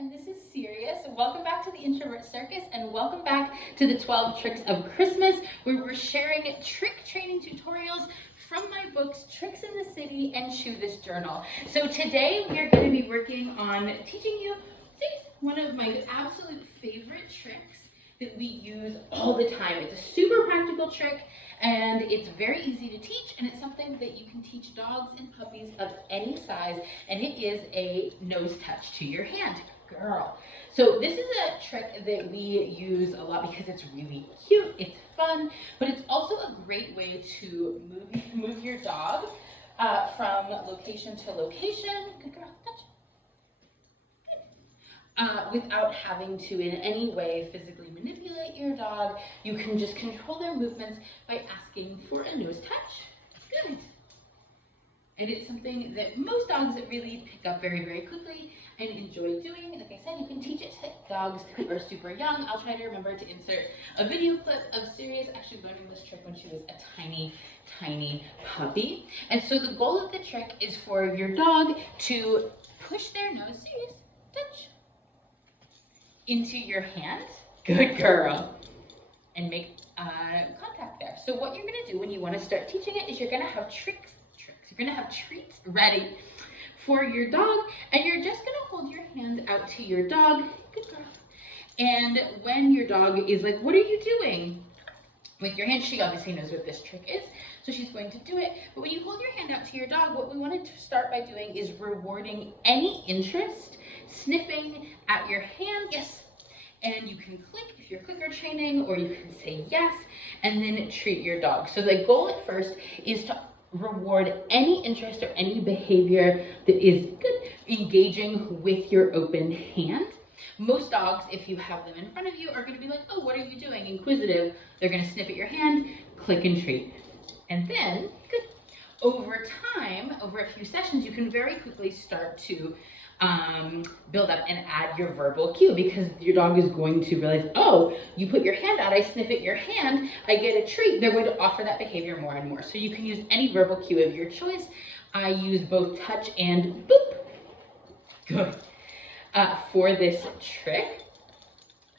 and this is Sirius. Welcome back to the Introvert Circus, and welcome back to the 12 Tricks of Christmas, where we're sharing trick training tutorials from my books, Tricks in the City and Chew This Journal. So today we are going to be working on teaching you one of my absolute favorite tricks that we use all the time. It's a super practical trick, and it's very easy to teach, and it's something that you can teach dogs and puppies of any size, and it is a nose touch to your hand. Girl. So this is a trick that we use a lot because it's really cute, it's fun, but it's also a great way to move your dog from location to location. Good girl, touch. Without having to in any way physically manipulate your dog. You can just control their movements by asking for a nose touch. Good. And it's something that most dogs really pick up very, very quickly and enjoy doing. Like I said, you can teach it to dogs who are super young. I'll try to remember to insert a video clip of Sirius actually learning this trick when she was a tiny, tiny puppy. And so the goal of the trick is for your dog to push their nose, Sirius, touch, into your hand, good girl, and make contact there. So what you're gonna do when you wanna start teaching it is you're gonna have you're gonna have treats ready for your dog, and you're just gonna hold your hand out to your dog, good girl. And when your dog is like, what are you doing with your hand? She obviously knows what this trick is, so she's going to do it. But when you hold your hand out to your dog, what we wanted to start by doing is rewarding any interest, sniffing at your hand, yes. And you can click if you're clicker training, or you can say yes, and then treat your dog. So the goal at first is to reward any interest or any behavior that is good, engaging with your open hand. Most dogs, if you have them in front of you, are going to be like, oh, what are you doing? Inquisitive. They're going to sniff at your hand, click and treat. And then, good. Over time, over a few sessions, you can very quickly start to build up and add your verbal cue, because your dog is going to realize, oh, you put your hand out, I sniff at your hand, I get a treat. They're going to offer that behavior more and more. So you can use any verbal cue of your choice. I use both touch and boop. Good. For this trick.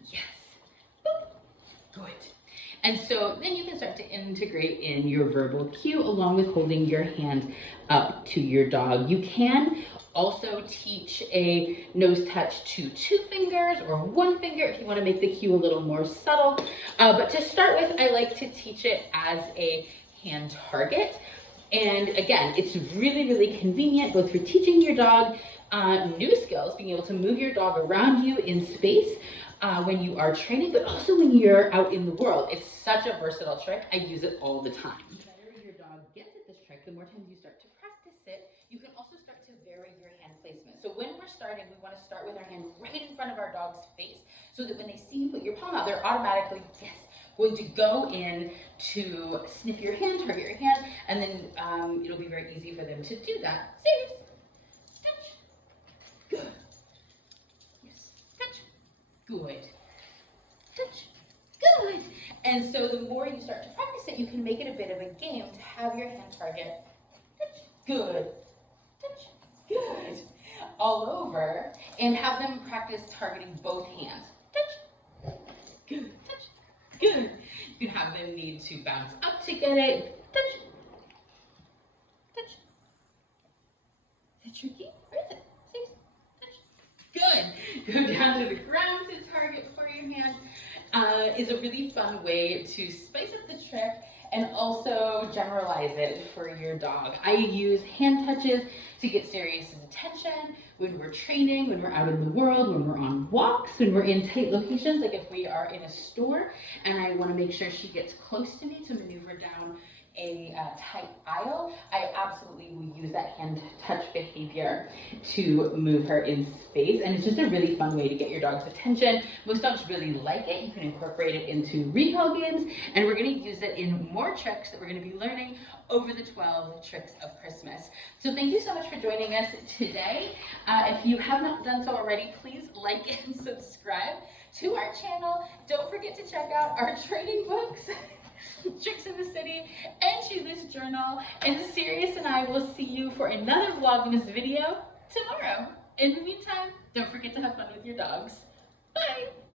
Yes. Boop. Good. And so then you can start to integrate in your verbal cue along with holding your hand up to your dog. You can also teach a nose touch to 2 fingers or 1 finger if you want to make the cue a little more subtle. But to start with, I like to teach it as a hand target. And again, it's really, really convenient both for teaching your dog new skills, being able to move your dog around you in space when you are training, but also when you're out in the world. It's such a versatile trick. I use it all the time. The better your dog gets at this trick, the more times you start to practice it. You can also start to vary your hand placement. So when we're starting, we want to start with our hand right in front of our dog's face, so that when they see you put your palm out, they're automatically, yes, going to go in to sniff your hand, target your hand, and then it'll be very easy for them to do that. Serious. Touch. Good. Yes. Touch. Good. Touch. Good. And so the more you start to practice it, you can make it a bit of a game to have your hand target. Touch. Good. Touch. Good. All over, and have them practice targeting both hands. Touch. Good. Touch. Good. You can have them need to bounce up to get it. Touch. Touch. Is that tricky? Where is it? Touch. Good. Go down to the ground to target for your hand. Is a really fun way to spice up the trick and also generalize it for your dog. I use hand touches to get Sirius's attention when we're training, when we're out in the world, when we're on walks, when we're in tight locations, like if we are in a store and I want to make sure she gets close to me to maneuver down a tight aisle, I absolutely will use that hand touch behavior to move her in space. And it's just a really fun way to get your dog's attention. Most dogs really like it. You can incorporate it into recall games, and we're going to use it in more tricks that we're going to be learning over the 12 Tricks of Christmas. So thank you so much for joining us today. If you have not done so already, please like and subscribe to our channel. Don't forget to check out our training books, Tricks in the City and Chew This Journal. And Sirius and I will see you for another Vlogmas video tomorrow. In the meantime, don't forget to have fun with your dogs. Bye!